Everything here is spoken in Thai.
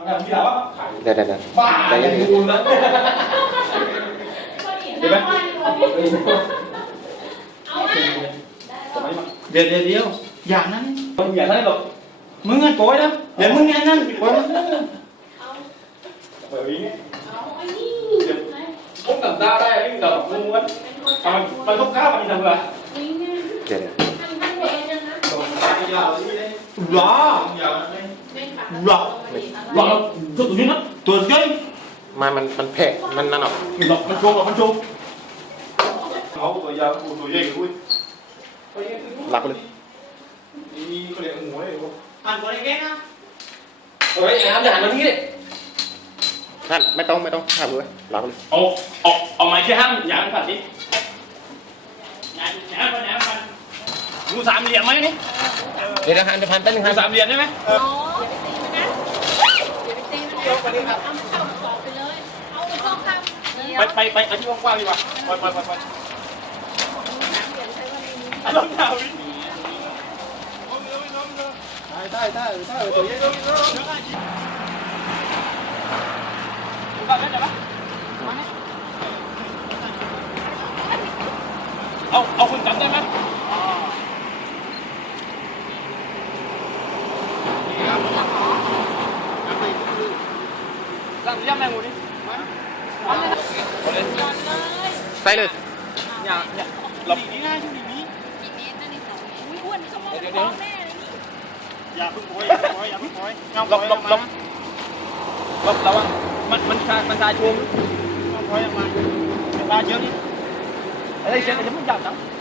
ทำงานที่แล้วเดี๋ยวเดี๋ยวเดี๋ยวบ้าอะไรกูนะเห็นไหมเอามาเดี๋ยวเดี๋ยวเดี๋ยวอย่างนั้นมันอย่าให้หรอกมึงเงินโกยนะเดี๋ยวมึงงานนั่นโกยมึงเอาแบบนี้เอาไอ้นี่ผมตัดตาได้วิ่งกับมึงมันเป็นคนทำมันมันต้องก้าวมันทำอะไรวิ่งเนี่ยเดี๋ยวเดี๋ยวทำทั้งเวรยั งนะยาวนี่เลยหรอยาวเป็นปากหรอหลอกตัวนี้นะตัวเจ้ยมามันมันแผกมันนั่นหรอกหลอกมันโชว์หลอกมันโชว์เขาตัวยาวตัวใหญ่อุ้ยหลับไปเลยนี่เขาเรียกหัวเลยอ่านตัวเล็กๆนะเฮ้ยน้ำจะหันมาที่นี่นั่นไม่ต้องไม่ต้องทำเลยหลับไปเลยเอาเอาเอาไม้แค่ห้ามอย่าผัดดิอย่าอย่าอย่าอย่าดูสามเหลี่ยมไหมนี่เดี๋ยวเดี๋ยวหันจะพันแป๊บนึงดูครับสามเหลี่ยมได้ไหมอ๋ออ ย่าไปตีมันนะอย่าไปตีมันนะเอามันเข้าสอบไปเลย เอามันเข้าข้ามเดี๋ยวไปไปไปไปที่กว้างๆดีกว่าไปไปไปไปสามเหลี่ยมใช้วันนี้ลองยาววิได้ได้ได้ตัวใหญ่เอาเอาคุณจำได้ไหมสั่งเรียกแมงมุมนี่ใส่เลยอย่าอย่าหลบนี่ง่ายช่วงนี้กี่เมตรนะนี่สองเมตรอุ้ยอ้วนสมองท้องแน่เลยนี่อย่าเพิ่งโกยอย่าเพิ่งโกยอย่าเพิ่งโกยหลบหล บหลบหลบระวังมันมันชามันชาชูมต้องโกยออกมาเวลาเยอะนี่อะไรเช็ดจะมึงจับนะเ